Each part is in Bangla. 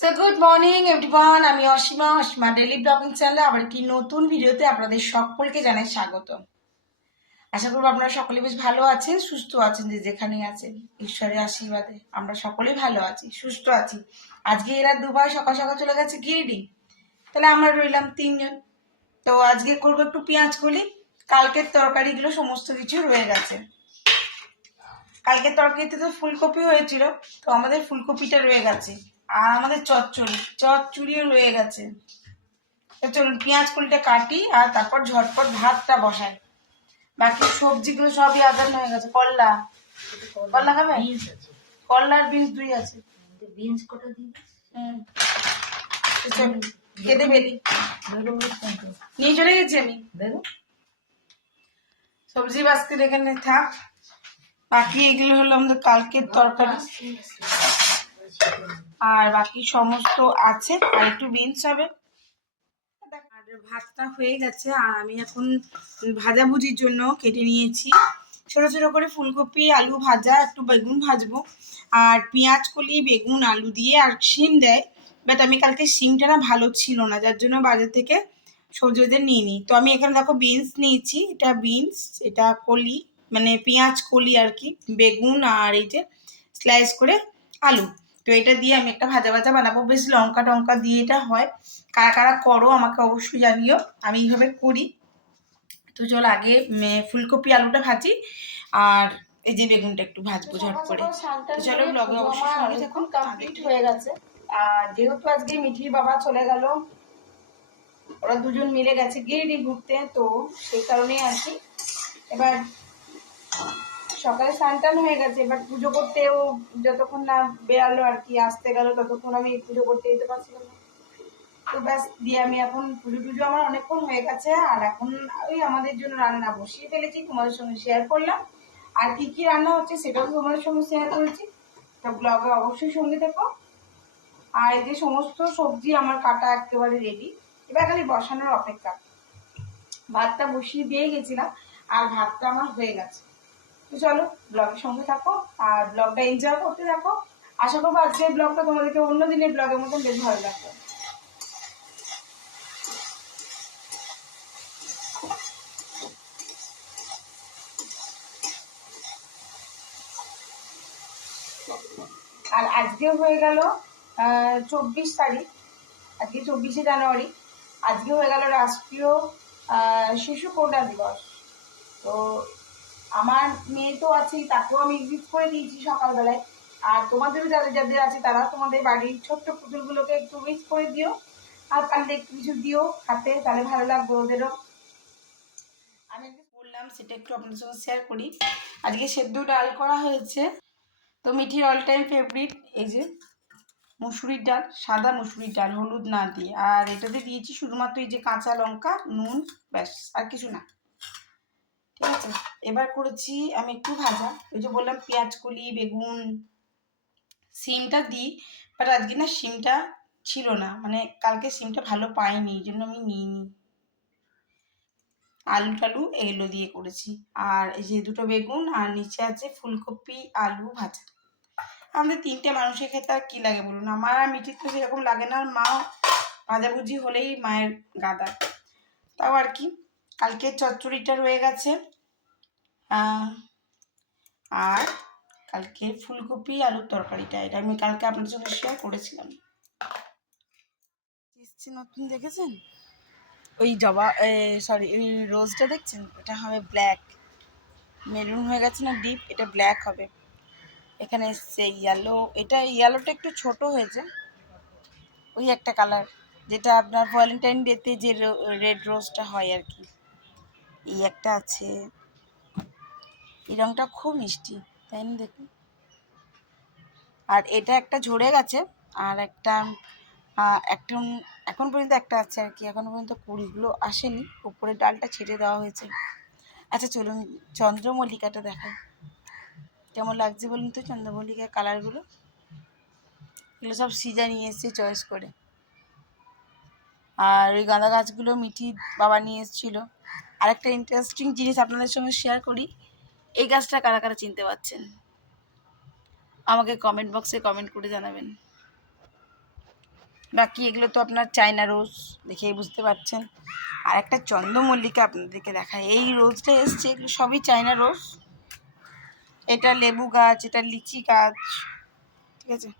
সো গুড মর্নিং এভরিওয়ান, আমি অসীমা ডেইলি ব্লগিং চ্যানেলে আবার কি নতুন ভিডিওতে আপনাদের সকলকে জানাই স্বাগত। আশা করবো আপনারা সকলে বেশ ভালো আছেন, সুস্থ আছেন, যে যেখানেই আছেন ঈশ্বরের আশীর্বাদে আমরা সকলেই ভালো আছি, সুস্থ আছি। আজকে এরা দুবার সকাল সকাল চলে গেছে গিরিডি, তাহলে আমরা রইলাম তিনজন। তো আজকে করবো একটু পেঁয়াজ কলি। কালকের তরকারিগুলো সমস্ত কিছু রয়ে গেছে। কালকের তরকারিতে তো ফুলকপি হয়েছিল, তো আমাদের ফুলকপিটা রয়ে গেছে। আর আমাদের চচ্চড়িও রয়ে গেছে। তো চলুন পেঁয়াজ কলিটা কাটি আর তারপর ঝটপট ভাতটা বসাই। বাকি সবজিগুলো সবই আদান হয়ে গেছে। করলা খাবে? করলা আর বিনস দুই আছে। বিনস কটা দিই। তো চলুন খেতে বেরি। নিয়ে চলে গেছি আমি। সবজি বাস্কে এখানে থাক। বাকি এগুলো হলো আমাদের কালকের তরকারি, আর বাকি সমস্ত আছে, আর একটু বিনস হবে। আর ভাতটা হয়ে গেছে, আর আমি এখন ভাজাভুজির জন্য কেটে নিয়েছি ছোট ছোট করে ফুলকপি, আলু ভাজা, একটু বেগুন ভাজবো, আর পেঁয়াজ কলি, বেগুন, আলু দিয়ে, আর শিম দেয়। বাট আমি কালকে শিমটা না ভালো ছিল না, যার জন্য বাজার থেকে সবজি নিয়ে নিই। তো আমি এখানে দেখো বিনস নিয়েছি, এটা বিনস, এটা কলি, মানে পেঁয়াজ কলি আর কি, বেগুন, আর এই যে স্লাইস করে আলু। তো এটা দিয়ে আমি একটা ভাজা ভাজা বানাবো, বেশ লঙ্কা টঙ্কা দিয়ে এটা হয়। কারা কারা করো আমাকে অবশ্যই জানিও, আমি এইভাবে করি। তো চলো আগে ফুলকপি আলুটা ভাজি, আর এই যে বেগুনটা একটু ভাজবো ঝট করে। তো চলো ব্লগে অবশ্যই সঙ্গে দেখুন। কমপ্লিট হয়ে গেছে, আর যেহেতু আজকে মিঠির বাবা চলে গেল, ওরা দুজন মিলে গেছে গিরিডি ঘুরতে, তো সেই কারণেই আর কি। এবার সকালে স্নান হয়ে গেছে, এবার পুজো করতেও যতক্ষণ না বেরালো আর কি, আসতে গেল, ততক্ষণ আমি পুজো করতে যেতে পারছিলাম না। তো ব্যাস দিয়ে আমি এখন পুজো টুজো আমার অনেকক্ষণ হয়ে গেছে, আর এখন ওই আমাদের জন্য রান্না বসিয়ে ফেলেছি, তোমাদের সঙ্গে শেয়ার করলাম। আর কি কি রান্না হচ্ছে সেটাও তোমাদের সঙ্গে শেয়ার করেছি, তো ব্লগে অবশ্যই সঙ্গে থেকো। আর এই যে সমস্ত সবজি আমার কাটা একেবারে রেডি, এবার খালি বসানোর অপেক্ষা। ভাতটা বসিয়ে দিয়ে গেছিলাম, আর ভাতটা আমার হয়ে গেছে। তো চলো ব্লগের সঙ্গে থাকো, আর ব্লগটা এনজয় করতে থাকো। আশা করবো আজকের ব্লগটা তোমাদেরকে অন্য দিনের ব্লগের মতন বেশ ভালো লাগবে। আর আজকে হয়ে গেল 24 তারিখ, আজকে 24শে জানুয়ারি। আজকে হয়ে গেল রাষ্ট্রীয় শিশু কন্যা দিবস। তো আমার মেয়ে তো আছেই, তাকেও আমি উইশ করে দিয়েছি সকালবেলায়। আর তোমাদেরও যাদের যাদের আছে তারা তোমাদের বাড়ির ছোট্ট পুতুলগুলোকে একটু উইশ করে দিও, আর পারলে একটু কিছু দিও হাতে, তাহলে ভালো লাগবে ওদেরও। আমি বললাম সেটা একটু আপনাদের সঙ্গে শেয়ার করি। আজকে সেদ্ধ ডাল করা হয়েছে, তো মিঠির অল টাইম ফেভারিট এই যে মুসুরির ডাল, সাদা মুসুরির ডাল, হলুদ না দিয়ে। আর এটাতে দিয়েছি শুধুমাত্র এই যে কাঁচা লঙ্কা, নুন, ব্যাস, আর কিছু না। ঠিক আছে, এবার করেছি আমি একটু ভাজা, ওই যে বললাম পেঁয়াজ কলি, বেগুন, সিমটা দিই, বাট আজকে না সিমটা ছিল না, মানে কালকে সিমটা ভালো পাইনি, এই জন্য আমি নিইনি। আলু টালু এগুলো দিয়ে করেছি, আর এই যে দুটো বেগুন, আর নিচে আছে ফুলকপি আলু ভাজা। আমাদের তিনটে মানুষের খেতে আর কি লাগে বলুন, আমার আর মিঠির তো সেরকম লাগে না, আর মা ভাজাভুজি হলেই মায়ের গাদা। তাও আর কি, কালকে চচ্চড়িটা রয়ে গেছে, আর কালকে ফুলকপি আলুর তরকারিটা, এটা আমি কালকে আপনাদের সঙ্গে শেয়ার করেছিলাম। নতুন দেখেছেন ওই জবা, সরি ওই রোজটা দেখছেন, এটা হবে ব্ল্যাক, মেরুন হয়ে গেছে না ডিপ, এটা ব্ল্যাক হবে। এখানে এসছে ইয়েলো, এটা ইয়েলোটা একটু ছোট হয়েছে, ওই একটা কালার যেটা আপনার ভ্যালেন্টাইন ডেতে যে রেড রোজটা হয় আর কি, এই একটা আছে। এই রঙটা খুব মিষ্টি, তাই না, দেখুন। আর এটা একটা ঝরে গেছে, আর একটা এখন এখন পর্যন্ত একটা আছে আর কি, এখনো পর্যন্ত কুড়িগুলো আসেনি, উপরে ডালটা ছেড়ে দেওয়া হয়েছে। আচ্ছা চলুন চন্দ্রমল্লিকাটা দেখাই, কেমন লাগছে বলুন তো চন্দ্রমল্লিকার কালারগুলো। এগুলো সব সিজা নিয়ে এসছে চয়েস করে। আর ওই গাঁদা গাছগুলো মিঠি বাবা নিয়ে এসেছিলো। আর একটা ইন্টারেস্টিং জিনিস আপনাদের সঙ্গে শেয়ার করি, এই গাছটা কারা কারা চিনতে পারছেন আমাকে কমেন্ট বক্সে কমেন্ট করে জানাবেন। বাকি এগুলো তো আপনার চায়না রোজ, দেখেই বুঝতে পারছেন। আর একটা চন্দ্রমল্লিকা আপনাদেরকে দেখায়, এই রোজটা এসছে, এগুলো সবই চায়না রোজ। এটা লেবু গাছ, এটা লিচি গাছ, ঠিক আছে।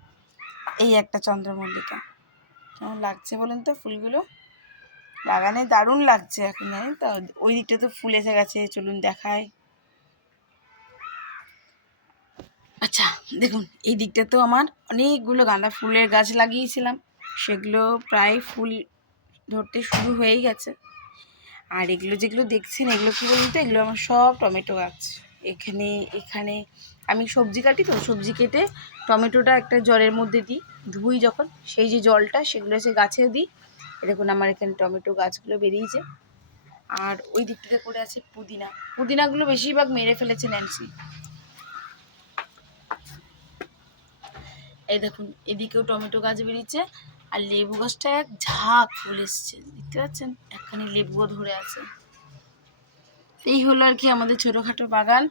এই একটা চন্দ্রমল্লিকা, কেমন লাগছে বলেন তো ফুলগুলো? লাগানে দারুণ লাগছে এখন, জানেন তো। ওই দিকটা তো ফুল এসে গেছে, চলুন দেখায়। আচ্ছা দেখুন, এই দিকটা তো আমার অনেকগুলো গাঁদা ফুলের গাছ লাগিয়েছিলাম, সেগুলো প্রায় ফুল ধরতে শুরু হয়েই গেছে। আর এগুলো যেগুলো দেখছেন, এগুলো কী বলুন তো, এগুলো আমার সব টমেটো গাছ। এখানে আমি সবজি কাটি, তো সবজি কেটে টমেটোটা একটা জলের মধ্যে দিই, ধুই যখন, সেই যে জলটা সেগুলো এসে গাছে দিই। দেখুন আমার এখানে টমেটো গাছগুলো বেরিয়েছে। আর ওই দিক থেকে করে আছে পুদিনাগুলো বেশিরভাগ মেরে ফেলেছে ন্যান্সি। এই দেখুন এদিকেও টমেটো গাছ বেরিয়েছে, আর লেবু গাছটা এক ঝাঁক ফুল এসছে, দেখতে পাচ্ছেন, একখানি লেবুও ধরে আছে। এই হলো আর কি আমাদের ছোটোখাটো বাগান,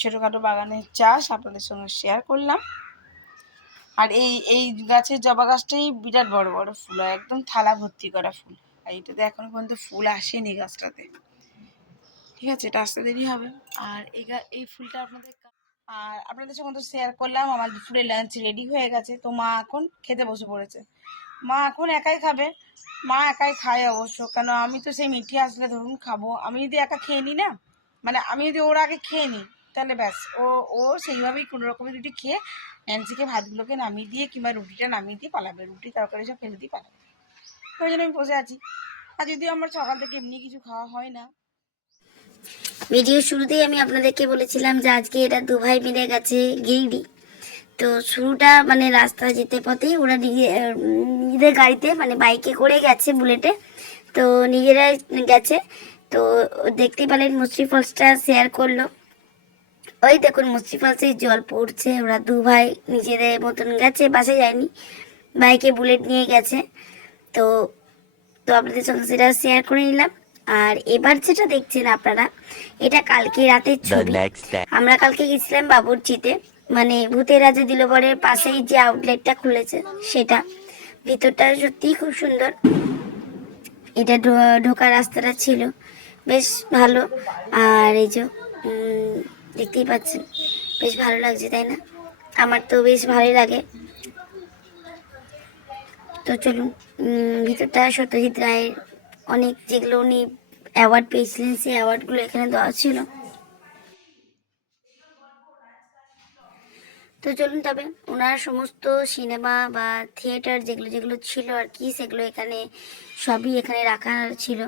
ছোটোখাটো বাগানের চাষ আপনাদের সঙ্গে শেয়ার করলাম। আর এই গাছের জবা গাছটাই বিরাট বড় বড় ফুল হয়, একদম থালা ভর্তি করা ফুল। আর এটাতে এখনো পর্যন্ত ফুল আসেনি গাছটাতে, ঠিক আছে, এটা আসতে দেরি হবে। আর এই ফুলটা আপনাদের সঙ্গে তো শেয়ার করলাম। আমার দুপুরে লাঞ্চ রেডি হয়ে গেছে, তো মা এখন খেতে বসে পড়েছে। মা এখন একাই খাবে, মা একাই খায় অবশ্য, কেন আমি তো সেই মিঠি আসলে ধরুন খাবো, আমি যদি একা খেয়ে নিই না, মানে আমি যদি ওর আগে খেয়ে নিই, তাহলে ব্যাস ও সেইভাবেই কোনো রকমের রুটি খেয়ে ন্যান্সিকে ভাতগুলোকে নামিয়ে দিয়ে কিংবা রুটিটা নামিয়ে দিয়ে পালাবে, রুটি তরকারি সব ফেলে দিয়ে পালাবে। ওই জন্য আমি বসে আছি। আর যদিও আমার সকাল থেকে এমনি কিছু খাওয়া হয় না। ভিডিও শুরুতেই আমি আপনাদেরকে বলেছিলাম যে আজকে এরা দু ভাই মিলে গেছে গিরিডি। তো শুরুটা মানে রাস্তা যেতে পথেই ওরা নিজেদের গাড়িতে মানে বাইকে করে গেছে, বুলেটে, তো নিজেরাই গেছে। তো দেখতেই পেলেন মুস্রি ফলসটা শেয়ার করলো। ওই দেখুন মুস্রি ফলসে জল পড়ছে, ওরা দু ভাই নিজেদের মতন গেছে, বাসে যায়নি, বাইকে বুলেট নিয়ে গেছে। তো তো আপনাদের সঙ্গে সেটা শেয়ার করে নিলাম। আর এবার যেটা দেখছেন আপনারা, এটা কালকে রাতের ছবি। আমরা কালকে গেছিলাম বাবুরচিতে, মানে ভূতের রাজা দিলবরের পাশেই যে আউটলেটটা খুলেছে সেটা। ভিতরটা সত্যিই খুব সুন্দর। এটা ঢোকার রাস্তাটা ছিল বেশ ভালো। আর এই যে দেখতেই পাচ্ছেন, বেশ ভালো লাগছে, তাই না? আমার তো বেশ ভালোই লাগে। তো চলুন, ভিতরটা সত্যজিৎ রায়ের অনেক যেগুলো উনি অ্যাওয়ার্ড পেয়েছিলেন সেই অ্যাওয়ার্ডগুলো এখানে দেওয়া ছিল। তো চলুন তবে ওনার সমস্ত সিনেমা বা থিয়েটার যেগুলো যেগুলো ছিল আর কি, সেগুলো এখানে সবই এখানে রাখা ছিল।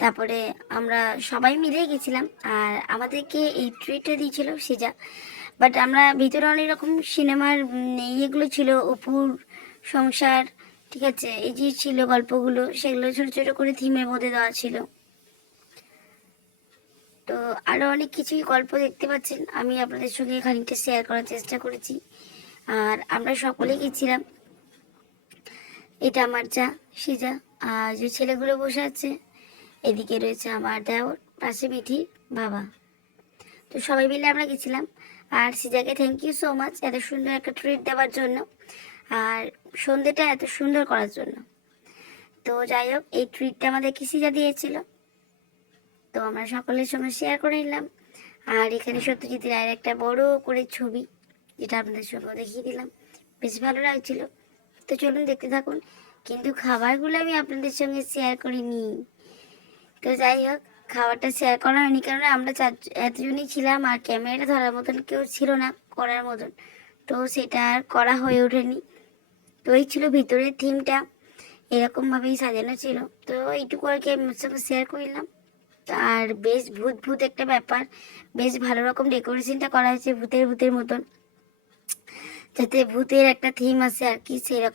তারপরে আমরা সবাই মিলে গেছিলাম, আর আমাদেরকে এই ট্রিটটা দিয়েছিল সিজা। বাট আমরা ভিতরে অনেক রকম সিনেমার ইয়েগুলো ছিল, অপুর সংসার, ঠিক আছে, এই যে ছিল গল্পগুলো, সেগুলো ছোটো ছোটো করে থিমের মধ্যে দেওয়া ছিল। তো আরও অনেক কিছুই গল্প দেখতে পাচ্ছেন, আমি আপনাদের সঙ্গে খানিকটা শেয়ার করার চেষ্টা করেছি। আর আমরা সকলে গেছিলাম। এটা আমার যা সিজা, আর যে ছেলেগুলো বসে আছে, এদিকে রয়েছে আমার দেওর, পাশে মিঠির বাবা। তো সবাই মিলে আমরা গেছিলাম। আর সিজাকে থ্যাংক ইউ সো মাচ এত সুন্দর একটা ট্রিট দেওয়ার জন্য, আর সন্ধ্যেটা এত সুন্দর করার জন্য। তো যাই হোক, এই ট্রিটটা আমাদেরকে সিজা দিয়েছিল, তো আমরা সকলের সঙ্গে শেয়ার করে নিলাম। আর এখানে সত্যজিৎ রায়ের একটা বড় করে ছবি, যেটা আপনাদের সঙ্গে দেখিয়ে দিলাম, বেশ ভালো লাগছিল। তো চলুন দেখতে থাকুন, কিন্তু খাবারগুলো আমি আপনাদের সঙ্গে শেয়ার করিনি। তো যাই হোক, খাবারটা শেয়ার করা হয়নি, কারণ আমরা এতজনই ছিলাম, আর ক্যামেরাটা ধরার মতন কেউ ছিল না করার মতন, তো সেটা আর করা হয়ে ওঠেনি। তো এই ছিল ভিতরের থিমটা, এরকমভাবেই সাজানো ছিল। তো এইটুকু আর কি আমি সঙ্গে শেয়ার করলাম। আর বেশ ভূত ভূত একটা ব্যাপার, বেশ ভালো রকম ডেকোরেশনটা করা হয়েছে ভূতের ভূতের মতন, যাতে ভূতের একটা থিম আছে আর কি, সেরকম।